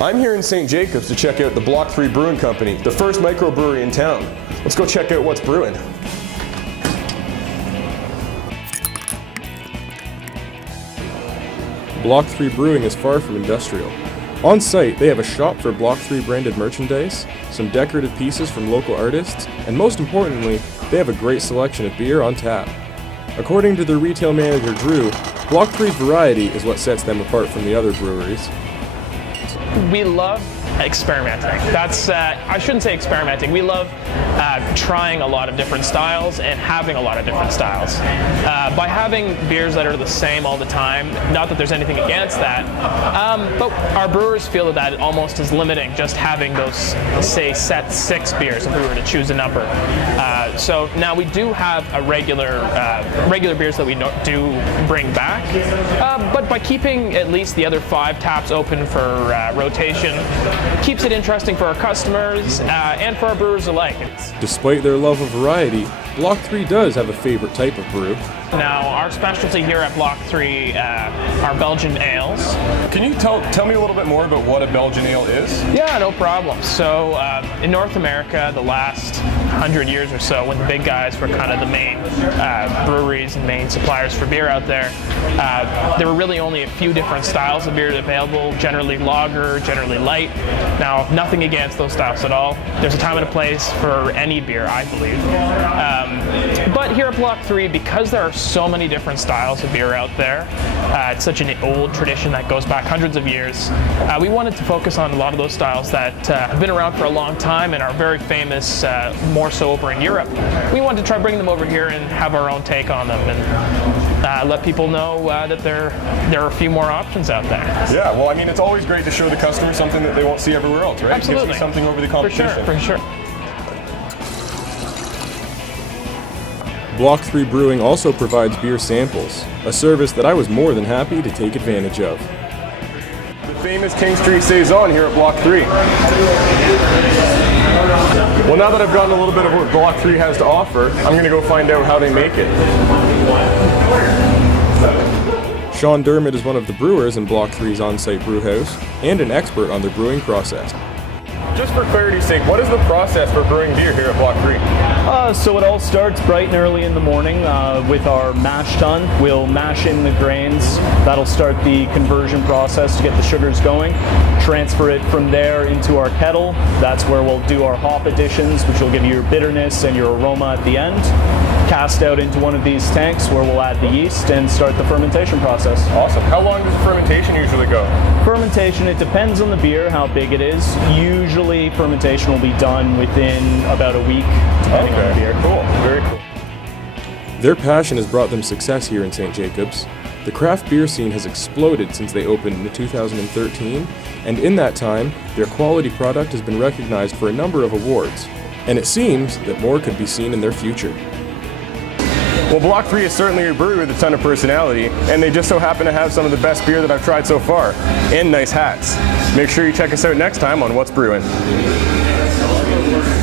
I'm here in St. Jacobs to check out the Block 3 Brewing Company, the first microbrewery in town. Let's go check out what's brewing. Block 3 Brewing is far from industrial. On site, they have a shop for Block 3 branded merchandise, some decorative pieces from local artists, and most importantly, they have a great selection of beer on tap. According to their retail manager Drew, Block 3's variety is what sets them apart from the other breweries. We love experimenting. I shouldn't say experimenting. We love trying a lot of different styles and having a lot of different styles. By having beers that are the same all the time, not that there's anything against that, but our brewers feel that almost is limiting just having those, say, set 6 beers if we were to choose a number. So now we do have a regular beers that we do bring back, but by keeping at least the other 5 taps open for rotation, keeps it interesting for our customers and for our brewers alike. Despite their love of variety, Block 3 does have a favorite type of brew. Now, our specialty here at Block 3 are Belgian ales. Can you tell me a little bit more about what a Belgian ale is? Yeah, no problem. So in North America, the last 100 years or so, when the big guys were kind of the main breweries and main suppliers for beer out there, there were really only a few different styles of beer available, generally lager, generally light. Now, nothing against those styles at all. There's a time and a place for any beer, I believe. But here at Block 3, because there are so many different styles of beer out there, it's such an old tradition that goes back hundreds of years, we wanted to focus on a lot of those styles that have been around for a long time and are very famous, more so over in Europe. We wanted to try bringing them over here and have our own take on them and let people know that there are a few more options out there. Yeah, well, I mean, it's always great to show the customer something that they won't see everywhere else, right? Absolutely. It gives them something over the competition. For sure. Block 3 Brewing also provides beer samples, a service that I was more than happy to take advantage of. The famous King Street Saison here at Block 3. Well, now that I've gotten a little bit of what Block 3 has to offer, I'm going to go find out how they make it. Sean Dermott is one of the brewers in Block 3's on-site brew house and an expert on their brewing process. Just for clarity's sake, what is the process for brewing beer here at Block 3? So it all starts bright and early in the morning with our mash tun. We'll mash in the grains. That'll start the conversion process to get the sugars going. Transfer it from there into our kettle. That's where we'll do our hop additions, which will give you your bitterness and your aroma at the end. Cast out into one of these tanks where we'll add the yeast and start the fermentation process. Awesome. How long does the fermentation usually go? Fermentation, it depends on the beer, how big it is. Usually fermentation will be done within about a week, depending on the beer. Cool. Very cool. Their passion has brought them success here in St. Jacobs. The craft beer scene has exploded since they opened in 2013, and in that time, their quality product has been recognized for a number of awards. And it seems that more could be seen in their future. Well, Block 3 is certainly a brewery with a ton of personality, and they just so happen to have some of the best beer that I've tried so far, and nice hats. Make sure you check us out next time on What's Brewin'.